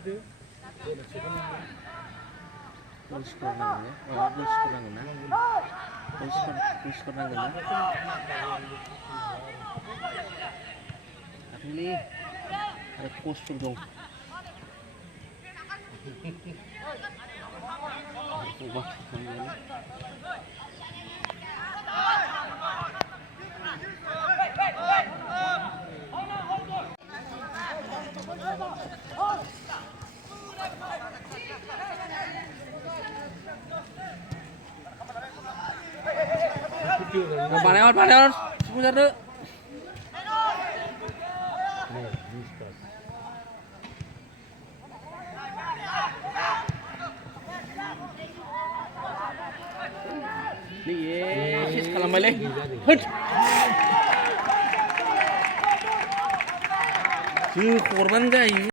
gol skor namun ya. Oh, gol skor namun na. Gol skor namun na. Ini ada postur dong. Wah, Panel, sebentar tuh. Yes, kalau balik. Hut. Korban guys.